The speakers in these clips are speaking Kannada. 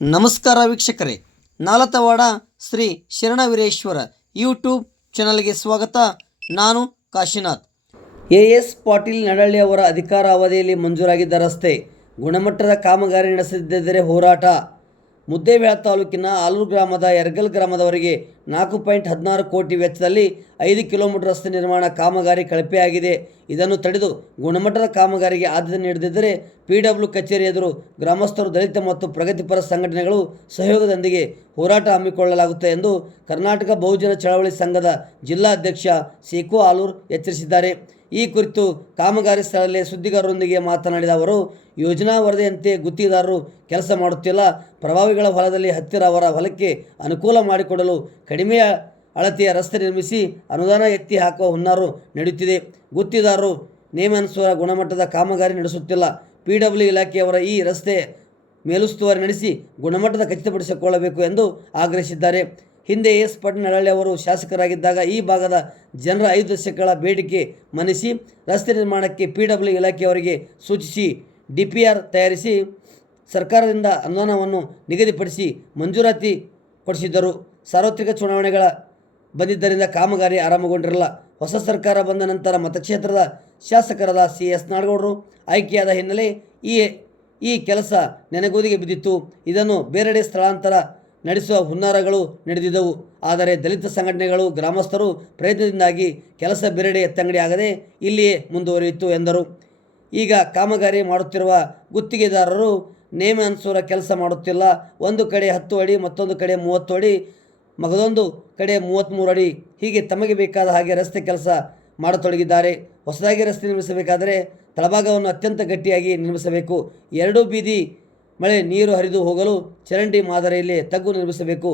ನಮಸ್ಕಾರ ವೀಕ್ಷಕರೇ. ನಾಲತವಾಡ ಶ್ರೀ ಶರಣವೀರೇಶ್ವರ ಯೂಟ್ಯೂಬ್ ಚಾನಲ್ಗೆ ಸ್ವಾಗತ. ನಾನು ಕಾಶಿನಾಥ್. ಎ ಎಸ್ ಪಾಟೀಲ್ ನಡಳ್ಳಿ ಅವರ ಅಧಿಕಾರ ಅವಧಿಯಲ್ಲಿ ಮಂಜೂರಾಗಿದ್ದ ರಸ್ತೆ ಗುಣಮಟ್ಟದ ಕಾಮಗಾರಿ ನಡೆಸದಿದ್ದರೆ ಹೋರಾಟ. ಮುದ್ದೇಬೇಳ ತಾಲೂಕಿನ ಆಲೂರು ಗ್ರಾಮದ ಯರ್ಗಲ್ ಗ್ರಾಮದವರೆಗೆ ನಾಲ್ಕು ಪಾಯಿಂಟ್ ಹದಿನಾರು ಕೋಟಿ ವೆಚ್ಚದಲ್ಲಿ ಐದು ಕಿಲೋಮೀಟರ್ ರಸ್ತೆ ನಿರ್ಮಾಣ ಕಾಮಗಾರಿ ಕಳಪೆಯಾಗಿದೆ. ಇದನ್ನು ತಡೆದು ಗುಣಮಟ್ಟದ ಕಾಮಗಾರಿಗೆ ಆದ್ಯತೆ ನೀಡದಿದ್ದರೆ ಪಿಡಬ್ಲ್ಯೂ ಕಚೇರಿ ಎದುರು ಗ್ರಾಮಸ್ಥರು ದಲಿತ ಮತ್ತು ಪ್ರಗತಿಪರ ಸಂಘಟನೆಗಳು ಸಹಯೋಗದೊಂದಿಗೆ ಹೋರಾಟ ಹಮ್ಮಿಕೊಳ್ಳಲಾಗುತ್ತೆ ಎಂದು ಕರ್ನಾಟಕ ಬಹುಜನ ಚಳವಳಿ ಸಂಘದ ಜಿಲ್ಲಾಧ್ಯಕ್ಷ ಸೇಕು ಆಲೂರ್ ಎಚ್ಚರಿಸಿದ್ದಾರೆ. ಈ ಕುರಿತು ಕಾಮಗಾರಿ ಸ್ಥಳದಲ್ಲಿ ಸುದ್ದಿಗಾರರೊಂದಿಗೆ ಮಾತನಾಡಿದ ಅವರು, ಯೋಜನಾ ವರದಿಯಂತೆ ಗುತ್ತಿಗೆದಾರರು ಕೆಲಸ ಮಾಡುತ್ತಿಲ್ಲ. ಪ್ರಭಾವಿಗಳ ಹೊಲದಲ್ಲಿ ಹತ್ತಿರ ಅವರ ಹೊಲಕ್ಕೆ ಅನುಕೂಲ ಮಾಡಿಕೊಡಲು ಕಡಿಮೆ ಅಳತೆಯ ರಸ್ತೆ ನಿರ್ಮಿಸಿ ಅನುದಾನ ಎತ್ತಿ ಹಾಕುವ ಹುನ್ನಾರು ನಡೆಯುತ್ತಿದೆ. ಗುತ್ತಿಗೆದಾರರು ನೇಮಾನುಸಾರ ಗುಣಮಟ್ಟದ ಕಾಮಗಾರಿ ನಡೆಸುತ್ತಿಲ್ಲ. ಪಿ ಡಬ್ಲ್ಯೂ ಇಲಾಖೆಯವರ ಈ ರಸ್ತೆ ಮೇಲುಸ್ತುವಾರಿ ನಡೆಸಿ ಗುಣಮಟ್ಟದ ಖಚಿತಪಡಿಸಿಕೊಳ್ಳಬೇಕು ಎಂದು ಆಗ್ರಹಿಸಿದ್ದಾರೆ. ಹಿಂದೆ ಎಸ್ ಪಟ್ನಳ್ಳಿ ಅವರು ಶಾಸಕರಾಗಿದ್ದಾಗ ಈ ಭಾಗದ ಜನರ ಐದು ದಶಕಗಳ ಬೇಡಿಕೆ ಮನ್ನಿಸಿ ರಸ್ತೆ ನಿರ್ಮಾಣಕ್ಕೆ ಪಿ ಡಬ್ಲ್ಯೂ ಇಲಾಖೆಯವರಿಗೆ ಸೂಚಿಸಿ, ಡಿ ಪಿ ಆರ್ ತಯಾರಿಸಿ, ಸರ್ಕಾರದಿಂದ ಅನುದಾನವನ್ನು ನಿಗದಿಪಡಿಸಿ ಮಂಜೂರಾತಿ ಕೊಡಿಸಿದ್ದರು. ಸಾರ್ವತ್ರಿಕ ಚುನಾವಣೆಗಳ ಬಂದಿದ್ದರಿಂದ ಕಾಮಗಾರಿ ಆರಂಭಗೊಂಡಿರಲ್ಲ ಹೊಸ ಸರ್ಕಾರ ಬಂದ ನಂತರ ಮತಕ್ಷೇತ್ರದ ಶಾಸಕರಾದ ಸಿ ಎಸ್ ನಾಡಗೌಡರು ಆಯ್ಕೆಯಾದ ಹಿನ್ನೆಲೆ ಈ ಈ ಕೆಲಸ ನೆನೆಗೋದಿಗೆ ಬಿದ್ದಿತ್ತು. ಇದನ್ನು ಬೇರೆಡೆ ಸ್ಥಳಾಂತರ ನಡೆಸುವ ಹುನ್ನಾರಗಳು ನಡೆದಿದ್ದವು. ಆದರೆ ದಲಿತ ಸಂಘಟನೆಗಳು ಗ್ರಾಮಸ್ಥರು ಪ್ರಯತ್ನದಿಂದಾಗಿ ಕೆಲಸ ಬೇರೆಡೆ ಎತ್ತಂಗಡಿಯಾಗದೆ ಇಲ್ಲಿಯೇ ಮುಂದುವರಿಯಿತು ಎಂದರು. ಈಗ ಕಾಮಗಾರಿ ಮಾಡುತ್ತಿರುವ ಗುತ್ತಿಗೆದಾರರು ನೇಮಾನುಸಾರ ಕೆಲಸ ಮಾಡುತ್ತಿಲ್ಲ. ಒಂದು ಕಡೆ ಹತ್ತು ಅಡಿ, ಮತ್ತೊಂದು ಕಡೆ ಮೂವತ್ತು ಅಡಿ, ಮಗದೊಂದು ಕಡೆ ಮೂವತ್ತ್ಮೂರು ಅಡಿ. ಹೀಗೆ ತಮಗೆ ಬೇಕಾದ ಹಾಗೆ ರಸ್ತೆ ಕೆಲಸ ಮಾಡತೊಡಗಿದ್ದಾರೆ. ಹೊಸದಾಗಿ ರಸ್ತೆ ನಿರ್ಮಿಸಬೇಕಾದರೆ ತಳಭಾಗವನ್ನು ಅತ್ಯಂತ ಗಟ್ಟಿಯಾಗಿ ನಿರ್ಮಿಸಬೇಕು. ಎರಡೂ ಬೀದಿ ಮಳೆ ನೀರು ಹರಿದು ಹೋಗಲು ಚರಂಡಿ ಮಾದರಿಯಲ್ಲಿ ತಗ್ಗು ನಿರ್ಮಿಸಬೇಕು.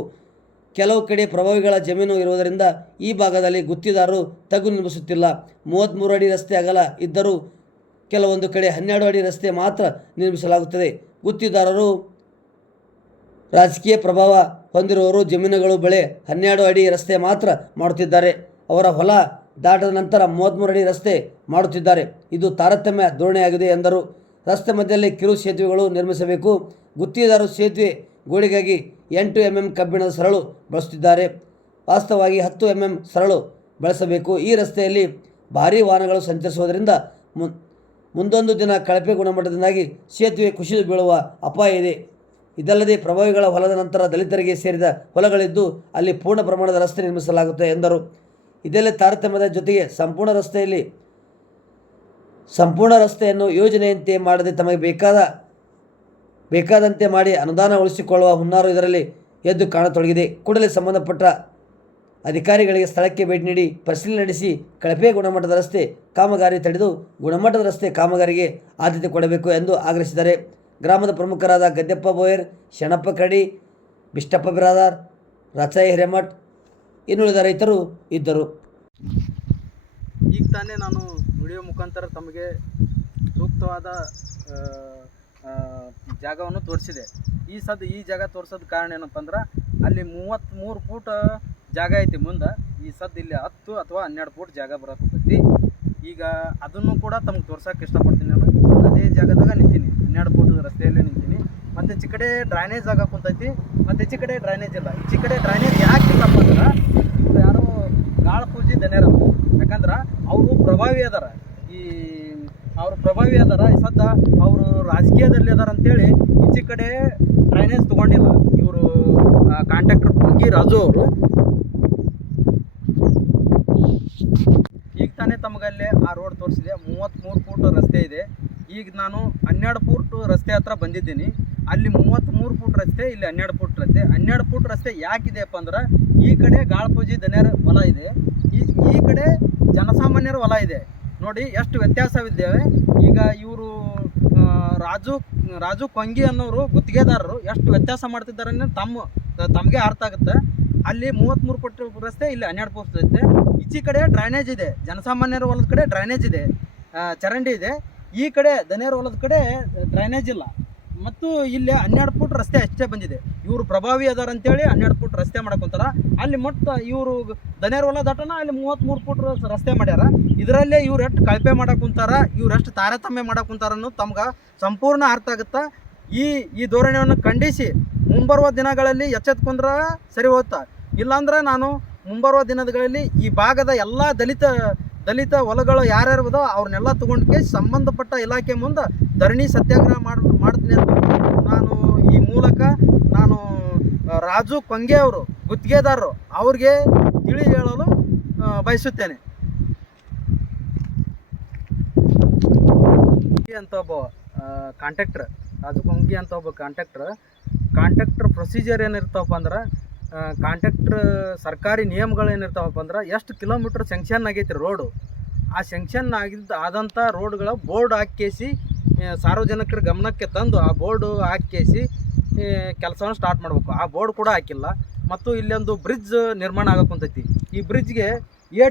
ಕೆಲವು ಕಡೆ ಪ್ರಭಾವಿಗಳ ಜಮೀನು ಇರುವುದರಿಂದ ಈ ಭಾಗದಲ್ಲಿ ಗುತ್ತಿದಾರರು ತಗ್ಗು ನಿರ್ಮಿಸುತ್ತಿಲ್ಲ. ಮೂವತ್ತ್ಮೂರು ಅಡಿ ರಸ್ತೆ ಅಗಲ ಇದ್ದರೂ ಕೆಲವೊಂದು ಕಡೆ ಹನ್ನೆರಡು ಅಡಿ ರಸ್ತೆ ಮಾತ್ರ ನಿರ್ಮಿಸಲಾಗುತ್ತದೆ. ಗುತ್ತಿದಾರರು ರಾಜಕೀಯ ಪ್ರಭಾವ ಹೊಂದಿರುವವರು ಜಮೀನುಗಳು ಬೆಳೆ ಹನ್ನೆರಡು ಅಡಿ ರಸ್ತೆ ಮಾತ್ರ ಮಾಡುತ್ತಿದ್ದಾರೆ. ಅವರ ಹೊಲ ದಾಟದ ನಂತರ ಮೂವತ್ತ್ಮೂರು ಅಡಿ ರಸ್ತೆ ಮಾಡುತ್ತಿದ್ದಾರೆ. ಇದು ತಾರತಮ್ಯ ಧೋರಣೆಯಾಗಿದೆ ಎಂದರು. ರಸ್ತೆ ಮಧ್ಯದಲ್ಲಿ ಕಿರು ಸೇತುವೆಗಳು ನಿರ್ಮಿಸಬೇಕು. ಗುತ್ತಿಗೆದಾರರು ಸೇತುವೆ ಗೋಡೆಗಾಗಿ ಎಂಟು ಎಂ ಎಂ ಕಬ್ಬಿಣದ ಸರಳು ಬಳಸುತ್ತಿದ್ದಾರೆ. ವಾಸ್ತವವಾಗಿ ಹತ್ತು ಎಂ ಎಂ ಸರಳು ಬಳಸಬೇಕು. ಈ ರಸ್ತೆಯಲ್ಲಿ ಭಾರೀ ವಾಹನಗಳು ಸಂಚರಿಸುವುದರಿಂದ ಮುಂದೊಂದು ದಿನ ಕಳಪೆ ಗುಣಮಟ್ಟದಿಂದಾಗಿ ಸೇತುವೆ ಕುಸಿದು ಬೀಳುವ ಅಪಾಯ ಇದೆ. ಇದಲ್ಲದೆ ಪ್ರಭಾವಿಗಳ ಹೊಲದ ನಂತರ ದಲಿತರಿಗೆ ಸೇರಿದ ಹೊಲಗಳಿದ್ದು ಅಲ್ಲಿ ಪೂರ್ಣ ಪ್ರಮಾಣದ ರಸ್ತೆ ನಿರ್ಮಿಸಲಾಗುತ್ತೆ ಎಂದರು. ಇದೆಲ್ಲ ತಾರತಮ್ಯದ ಜೊತೆಗೆ ಸಂಪೂರ್ಣ ರಸ್ತೆಯಲ್ಲಿ ಸಂಪೂರ್ಣ ರಸ್ತೆಯನ್ನು ಯೋಜನೆಯಂತೆ ಮಾಡದೆ ತಮಗೆ ಬೇಕಾದ, ಬೇಕಾದಂತೆ ಮಾಡಿ ಅನುದಾನ ಉಳಿಸಿಕೊಳ್ಳುವ ಹುನ್ನಾರು ಇದರಲ್ಲಿ ಎದ್ದು ಕಾಣತೊಡಗಿದೆ. ಕೂಡಲೇ ಸಂಬಂಧಪಟ್ಟ ಅಧಿಕಾರಿಗಳಿಗೆ ಸ್ಥಳಕ್ಕೆ ಭೇಟಿ ನೀಡಿ ಪರಿಶೀಲನೆ ನಡೆಸಿ ಕಳಪೆ ಗುಣಮಟ್ಟದ ರಸ್ತೆ ಕಾಮಗಾರಿ ತಡೆದು ಗುಣಮಟ್ಟದ ರಸ್ತೆ ಕಾಮಗಾರಿಗೆ ಆದ್ಯತೆ ಕೊಡಬೇಕು ಎಂದು ಆಗ್ರಹಿಸಿದ್ದಾರೆ. ಗ್ರಾಮದ ಪ್ರಮುಖರಾದ ಗದ್ದೆಪ್ಪ ಬೋಯರ್, ಶಣಪ್ಪ ಕರಡಿ, ಬಿಷ್ಟಪ್ಪ ಬಿರಾದಾರ್ ರಚಾಯಿ ಹಿರೇಮಠ್ ಇನ್ನುಳಿದ ರೈತರು ಇದ್ದರು. ಈಗ ತಾನೇ ನಾನು ವಿಡಿಯೋ ಮುಖಾಂತರ ತಮಗೆ ಸೂಕ್ತವಾದ ಜಾಗವನ್ನು ತೋರಿಸಿದೆ. ಈ ಸದ್, ಈ ಜಾಗ ತೋರ್ಸೋದು ಕಾರಣ ಏನಪ್ಪ ಅಂದ್ರೆ ಅಲ್ಲಿ ಮೂವತ್ತ್ಮೂರು ಫೂಟ್ ಜಾಗ ಐತಿ ಮುಂದೆ. ಈ ಸದ್ ಇಲ್ಲಿ ಹತ್ತು ಅಥವಾ ಹನ್ನೆರಡು ಫೂಟ್ ಜಾಗ ಬರಕತ್ತೈತಿ ಈಗ ಅದನ್ನು ಕೂಡ ತಮ್ಗೆ ತೋರ್ಸೋಕೆ ಇಷ್ಟಪಡ್ತೀನಿ ನಾನು. ಅದೇ ಜಾಗದಾಗ ನಿಂತೀನಿ. ಹನ್ನೆರಡು ಫೂಟ್ ರಸ್ತೆಯಲ್ಲೇ ನಿಂತೀನಿ. ಮತ್ತು ಚಿಕಡೆ ಕಡೆ ಡ್ರೈನೇಜ್ ಆಗ ಕುಂತೈತಿ. ಮತ್ತು ಚಿಕಡೆ ಕಡೆ ಡ್ರೈನೇಜ್ ಇಲ್ಲ. ಈ ಕಡೆ ಡ್ರೈನೇಜ್ ಯಾಕೆ ಇಲ್ಲಪ್ಪ ಅಂದ್ರೆ ಯಾರೋ ಗಾಳ ಪೂಜೆ ದನ್ಯಾರ ಯಾಕಂದ್ರೆ ಅವರು ಪ್ರಭಾವಿ ಅದಾರ. ಈ ಅವ್ರು ಪ್ರಭಾವಿ ಅದಾರ. ಈ ಸದ್ದ ಅವರು ರಾಜಕೀಯದಲ್ಲಿ ಅದಾರ ಅಂತೇಳಿ ಈಚೆ ಕಡೆ ಡ್ರೈನೇಜ್ ತೊಗೊಂಡಿಲ್ಲ. ಇವರು ಕಾಂಟ್ರಾಕ್ಟರ್ ಪುಂಗಿ ರಾಜು ಅವರು. ಈಗ ತಾನೇ ತಮಗಲ್ಲೇ ಆ ರೋಡ್ ತೋರಿಸಿದೆ. ಮೂವತ್ತ್ಮೂರು ಫೂಟ್ ರಸ್ತೆ ಇದೆ. ಈಗ ನಾನು ಹನ್ನೆರಡು ಫೂಟ್ ರಸ್ತೆ ಹತ್ರ ಬಂದಿದ್ದೀನಿ. ಅಲ್ಲಿ ಮೂವತ್ತ್ಮೂರು ಫೂಟ್ ರಸ್ತೆ, ಇಲ್ಲಿ ಹನ್ನೆರಡು ಫೂಟ್ ರಸ್ತೆ. ಹನ್ನೆರಡು ಫೂಟ್ ರಸ್ತೆ ಯಾಕಿದೆಯಪ್ಪ ಅಂದ್ರೆ ಈ ಕಡೆ ಗಾಳಪೂಜಿ, ದನ್ಯರ ಹೊಲ ಇದೆ. ಈ ಈ ಕಡೆ ಜನಸಾಮಾನ್ಯರ ಹೊಲ ಇದೆ. ನೋಡಿ, ಎಷ್ಟು ವ್ಯತ್ಯಾಸವಿದ್ದೇವೆ. ಈಗ ಇವರು ರಾಜು ರಾಜು ಕೊಂಗಿ ಅನ್ನೋರು, ಗುತ್ತಿಗೆದಾರರು ಎಷ್ಟು ವ್ಯತ್ಯಾಸ ಮಾಡ್ತಿದ್ದಾರೆ ಅನ್ನೋದು ತಮ್ಮ, ತಮಗೆ ಅರ್ಥ ಆಗುತ್ತೆ. ಅಲ್ಲಿ ಮೂವತ್ತ್ಮೂರು ಪಟ್ಟು ರಸ್ತೆ, ಇಲ್ಲಿ ಹನ್ನೆರಡು ಪೋಸ್ಟ್ ರಸ್ತೆ ಈಚೆ ಕಡೆ ಡ್ರೈನೇಜ್ ಇದೆ. ಜನಸಾಮಾನ್ಯರ ಹೊಲದ ಕಡೆ ಡ್ರೈನೇಜ್ ಇದೆ. ಚರಂಡಿ ಇದೆ. ಈ ಕಡೆ ದನಿಯರ ಹೊಲದ ಕಡೆ ಡ್ರೈನೇಜ್ ಇಲ್ಲ. ಮತ್ತು ಇಲ್ಲಿ ಹನ್ನೆರಡು ಫುಟ್ ರಸ್ತೆ ಅಷ್ಟೇ ಬಂದಿದೆ. ಇವರು ಪ್ರಭಾವಿ ಅದಾರ ಅಂತೇಳಿ ಹನ್ನೆರಡು ಫುಟ್ ರಸ್ತೆ ಮಾಡಕೊಂತಾರ ಅಲ್ಲಿ ಮೊಟ್ಟ ಇವರು ದನೇರ್ ಹೊಲ ದಾಟನ ಅಲ್ಲಿ ಮೂವತ್ತ್ಮೂರು ಫುಟ್ ರಸ್ತೆ ಮಾಡ್ಯಾರ. ಇದರಲ್ಲೇ ಇವ್ರು ಎಷ್ಟು ಕಳಪೆ ಮಾಡಕ್ ಕುಂತಾರ, ಇವ್ರು ಎಷ್ಟು ತಾರತಮ್ಯ ಮಾಡಕ್ ಕುಂತಾರ ಅನ್ನೋದು ತಮ್ಗೆ ಸಂಪೂರ್ಣ ಅರ್ಥ ಆಗುತ್ತಾ? ಈ ಈ ಧೋರಣೆಯನ್ನು ಖಂಡಿಸಿ ಮುಂಬರುವ ದಿನಗಳಲ್ಲಿ ಎಚ್ಚೆತ್ಕೊಂಡ್ರೆ ಸರಿ ಹೋಗ್ತಾ ಇಲ್ಲಾಂದ್ರೆ ನಾನು ಮುಂಬರುವ ದಿನಗಳಲ್ಲಿ ಈ ಭಾಗದ ಎಲ್ಲ ದಲಿತ ದಲಿತ ಹೊಲಗಳು ಯಾರ್ಯಾರು ಅದೋ ಅವ್ರನ್ನೆಲ್ಲ ತಗೊಂಡ್ಕೆ ಸಂಬಂಧಪಟ್ಟ ಇಲಾಖೆ ಮುಂದೆ ಧರಣಿ ಸತ್ಯಾಗ್ರಹ ಮಾಡ್, ಮಾಡ್ತೀನಿ ಅಂತ ನಾನು ಈ ಮೂಲಕ ನಾನು ರಾಜು ಕೊಂಗೆ ಅವರು, ಗುತ್ತಿಗೆದಾರರು, ಅವ್ರಿಗೆ ತಿಳಿ ಹೇಳಲು ಬಯಸುತ್ತೇನೆ. ಅಂತ ಒಬ್ಬ ಕಾಂಟ್ಯಾಕ್ಟ್ರ್ ರಾಜು ಕೊಂಗೆ ಅಂತ ಒಬ್ಬ ಕಾಂಟ್ಯಾಕ್ಟ್ರ್ ಕಾಂಟ್ಯಾಕ್ಟ್ರ್ ಪ್ರೊಸೀಜರ್ ಏನಿರ್ತಾವಪ್ಪ ಅಂದ್ರೆ ಕಾಂಟ್ಯಾಕ್ಟ್ರ್ ಸರ್ಕಾರಿ ನಿಯಮಗಳು ಏನಿರ್ತಾವಪ್ಪ ಅಂದ್ರೆ ಎಷ್ಟು ಕಿಲೋಮೀಟ್ರ್ ಸೆಂಕ್ಷನ್ ಆಗೈತಿ ರೋಡು ಆ ಸೆಂಕ್ಷನ್ ಆಗಿದ್ದ ಆದಂಥ ರೋಡ್ಗಳ ಬೋರ್ಡ್ ಹಾಕೇಸಿ ಸಾರ್ವಜನಿಕರ ಗಮನಕ್ಕೆ ತಂದು ಆ ಬೋರ್ಡು ಹಾಕೇಸಿ ಕೆಲಸವನ್ನು ಸ್ಟಾರ್ಟ್ ಮಾಡಬೇಕು. ಆ ಬೋರ್ಡ್ ಕೂಡ ಹಾಕಿಲ್ಲ. ಮತ್ತು ಇಲ್ಲೊಂದು ಬ್ರಿಡ್ಜ್ ನಿರ್ಮಾಣ ಆಗಕ್ಕಂತೈತಿ ಕುಂತೈತಿ ಈ ಬ್ರಿಡ್ಜ್ಗೆ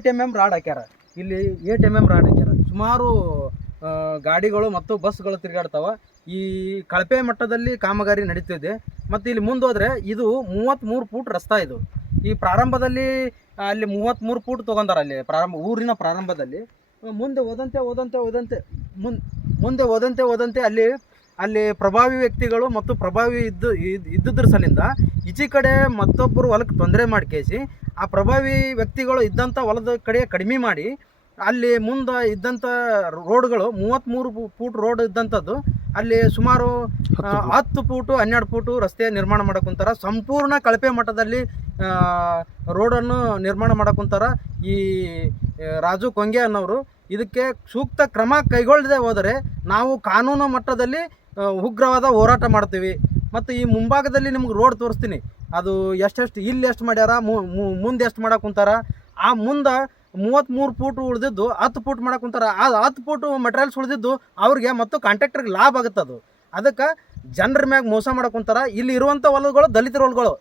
ಟಿ ಎಂ ಎಂ ರಾಡ್ ಹಾಕ್ಯಾರ. ಇಲ್ಲಿ A T M M rod ಹಾಕ್ಯಾರ. ಸುಮಾರು ಗಾಡಿಗಳು ಮತ್ತು ಬಸ್ಗಳು ತಿರುಗಾಡ್ತಾವ. ಈ ಕಳಪೆ ಮಟ್ಟದಲ್ಲಿ ಕಾಮಗಾರಿ ನಡೀತಿದೆ. ಮತ್ತು ಇಲ್ಲಿ ಮುಂದೋದ್ರೆ ಇದು ಮೂವತ್ತ್ಮೂರು ಫೂಟ್ ರಸ್ತಾ ಇದು. ಈ ಪ್ರಾರಂಭದಲ್ಲಿ ಅಲ್ಲಿ ಮೂವತ್ತ್ಮೂರು ಫೂಟ್ ತೊಗೊಂಡಾರ ಅಲ್ಲಿ ಪ್ರಾರಂಭ, ಊರಿನ ಪ್ರಾರಂಭದಲ್ಲಿ. ಮುಂದೆ ಹೋದಂತೆ ಹೋದಂತೆ ಮುನ್, ಮುಂದೆ ಹೋದಂತೆ ಹೋದಂತೆ ಅಲ್ಲಿ ಅಲ್ಲಿ ಪ್ರಭಾವಿ ವ್ಯಕ್ತಿಗಳು ಮತ್ತು ಪ್ರಭಾವಿ ಇದ್ದು, ಇದ್- ಇದ್ದುದ್ರ ಸಲಿಂದ ಈಚೆ ಕಡೆ ಮತ್ತೊಬ್ಬರು ಹೊಲಕ್ಕೆ ತೊಂದರೆ ಮಾಡ್ಕೇಸಿ ಆ ಪ್ರಭಾವಿ ವ್ಯಕ್ತಿಗಳು ಇದ್ದಂಥ ಹೊಲದ ಕಡೆ ಕಡಿಮೆ ಮಾಡಿ ಅಲ್ಲಿ ಮುಂದೆ ಇದ್ದಂಥ ರೋಡ್ಗಳು ಮೂವತ್ತ್ಮೂರು ಫೂಟ್ ರೋಡ್ ಇದ್ದಂಥದ್ದು ಅಲ್ಲಿ ಸುಮಾರು ಹತ್ತು ಫೂಟು ಹನ್ನೆರಡು ಫೂಟು ರಸ್ತೆ ನಿರ್ಮಾಣ ಮಾಡಕ್ಕುಂತಾರ ಸಂಪೂರ್ಣ ಕಳಪೆ ಮಟ್ಟದಲ್ಲಿ ರೋಡನ್ನು ನಿರ್ಮಾಣ ಮಾಡಕ್ಕುಂತಾರ ಈ ರಾಜು ಕೊಂಗೆ ಅನ್ನೋರು. ಇದಕ್ಕೆ ಸೂಕ್ತ ಕ್ರಮ ಕೈಗೊಳ್ಳದೆ ಹೋದರೆ ನಾವು ಕಾನೂನು ಮಟ್ಟದಲ್ಲಿ ಉಗ್ರವಾದ ಹೋರಾಟ ಮಾಡ್ತೀವಿ. ಮತ್ತು ಈ ಮುಂಭಾಗದಲ್ಲಿ ನಿಮ್ಗೆ ರೋಡ್ ತೋರಿಸ್ತೀನಿ. ಅದು ಎಷ್ಟೆಷ್ಟು ಇಲ್ಲಿ ಎಷ್ಟು ಮಾಡ್ಯಾರ ಮುಂದೆ ಎಷ್ಟು ಮಾಡಕ್ಕೆ ಕುಂತಾರ. ಆ ಮುಂದೆ ಮೂವತ್ತ್ಮೂರು ಫೂಟ್ ಉಳಿದಿದ್ದು ಹತ್ತು ಫೂಟ್ ಮಾಡಕ್ಕೆ ಕುಂತಾರ. ಆ ಹತ್ತು ಫೂಟ್ ಮೆಟೀರಿಯಲ್ಸ್ ಉಳಿದಿದ್ದು ಅವ್ರಿಗೆ ಮತ್ತು ಕಾಂಟ್ರಾಕ್ಟರ್ಗೆ ಲಾಭ ಆಗುತ್ತೆ ಅದು. ಅದಕ್ಕೆ ಜನರ ಮ್ಯಾಗ ಮೋಸ ಮಾಡಕ್ಕೆ ಕುಂತಾರ. ಇಲ್ಲಿ ಇರುವಂಥ ಹೊಲಗಳು ದಲಿತರ ಹೊಲಗಳು.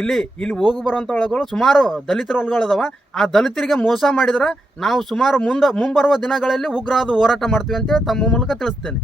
ಇಲ್ಲಿ ಇಲ್ಲಿ ಹೋಗಿ ಬರುವಂಥ ಹೊಲಗಳು ಸುಮಾರು ದಲಿತರ ಹೊಲಗಳು ಅದಾವ. ಆ ದಲಿತರಿಗೆ ಮೋಸ ಮಾಡಿದ್ರೆ ನಾವು ಸುಮಾರು ಮುಂದೆ, ಮುಂಬರುವ ದಿನಗಳಲ್ಲಿ ಉಗ್ರವಾದ ಹೋರಾಟ ಮಾಡ್ತೀವಿ ಅಂತೇಳಿ ತಮ್ಮ ಮೂಲಕ ತಿಳಿಸ್ತೇನೆ.